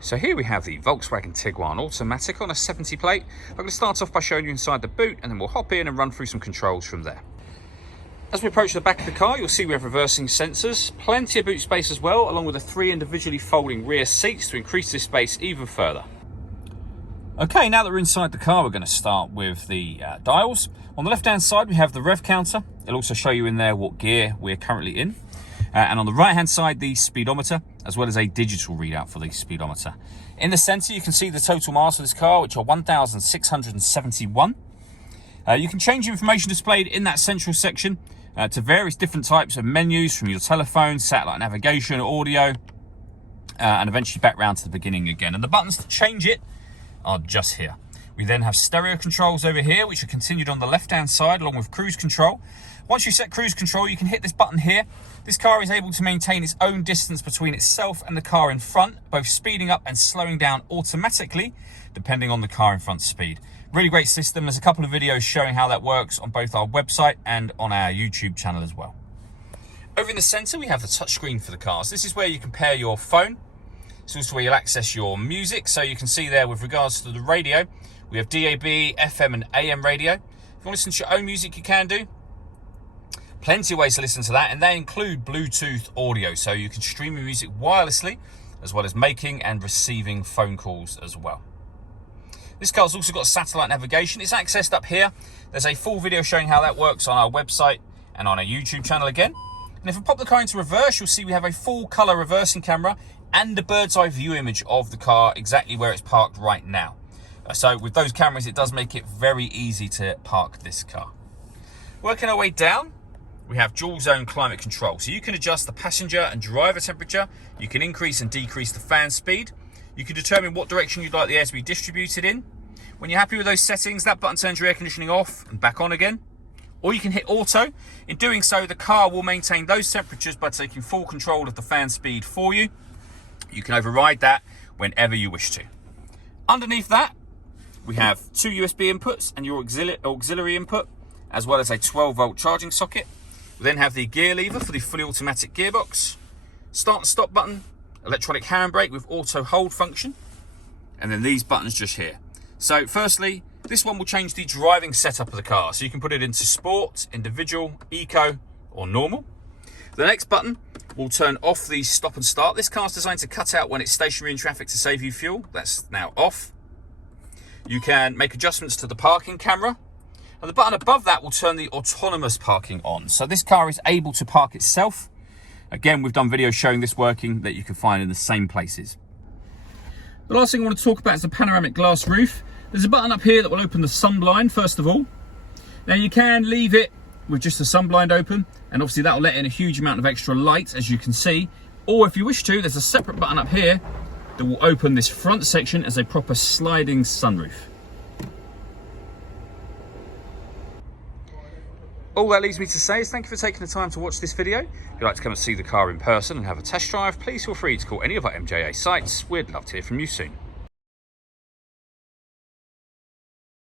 So here we have the Volkswagen Tiguan automatic on a 70 plate. I'm going to start off by showing you inside the boot, and then we'll hop in and run through some controls from there. As we approach the back of the car, you'll see we have reversing sensors, plenty of boot space as well, along with the 3 individually folding rear seats to increase this space even further. Okay, now that we're inside the car, we're going to start with the dials. On the left-hand side, we have the rev counter. It'll also show you in there what gear we're currently in. And on the right-hand side, the speedometer, as well as a digital readout for the speedometer. In the center, you can see the total miles of this car, which are 1,671. You can change the information displayed in that central section to various different types of menus, from your telephone, satellite navigation, audio, and eventually back round to the beginning again. And the buttons to change it are just here. We then have stereo controls over here, which are continued on the left-hand side, along with cruise control. Once you set cruise control, you can hit this button here. This car is able to maintain its own distance between itself and the car in front, both speeding up and slowing down automatically, depending on the car in front's speed. Really great system. There's a couple of videos showing how that works on both our website and on our YouTube channel as well. Over in the center, we have the touchscreen for the cars. This is where you can pair your phone. It's also where you'll access your music. So you can see there, with regards to the radio, we have DAB, FM and AM radio. If you want to listen to your own music, you can do. Plenty of ways to listen to that, and they include Bluetooth audio, so you can stream your music wirelessly, as well as making and receiving phone calls as well. This car's also got satellite navigation. It's accessed up here. There's a full video showing how that works on our website and on our YouTube channel again. And if we pop the car into reverse, you'll see we have a full color reversing camera and a bird's eye view image of the car exactly where it's parked right now. So with those cameras, it does make it very easy to park this car. Working our way down, we have dual zone climate control. So you can adjust the passenger and driver temperature. You can increase and decrease the fan speed. You can determine what direction you'd like the air to be distributed in. When you're happy with those settings, that button turns your air conditioning off and back on again. Or you can hit auto. In doing so, the car will maintain those temperatures by taking full control of the fan speed for you. You can override that whenever you wish to. Underneath that, we have 2 USB inputs and your auxiliary input, as well as a 12-volt charging socket. We then have the gear lever for the fully automatic gearbox, start and stop button, electronic handbrake with auto hold function, and then these buttons just here. So firstly, this one will change the driving setup of the car. So you can put it into sport, individual, eco, or normal. The next button will turn off the stop and start. This car's designed to cut out when it's stationary in traffic to save you fuel. That's now off. You can make adjustments to the parking camera. And the button above that will turn the autonomous parking on. So this car is able to park itself. Again, we've done videos showing this working that you can find in the same places. The last thing I want to talk about is the panoramic glass roof. There's a button up here that will open the sun blind, first of all. Now you can leave it with just the sun blind open, and obviously that will let in a huge amount of extra light, as you can see. Or if you wish to, there's a separate button up here that will open this front section as a proper sliding sunroof. All that leaves me to say is thank you for taking the time to watch this video. If you'd like to come and see the car in person and have a test drive, please feel free to call any of our MJA sites. We'd love to hear from you soon.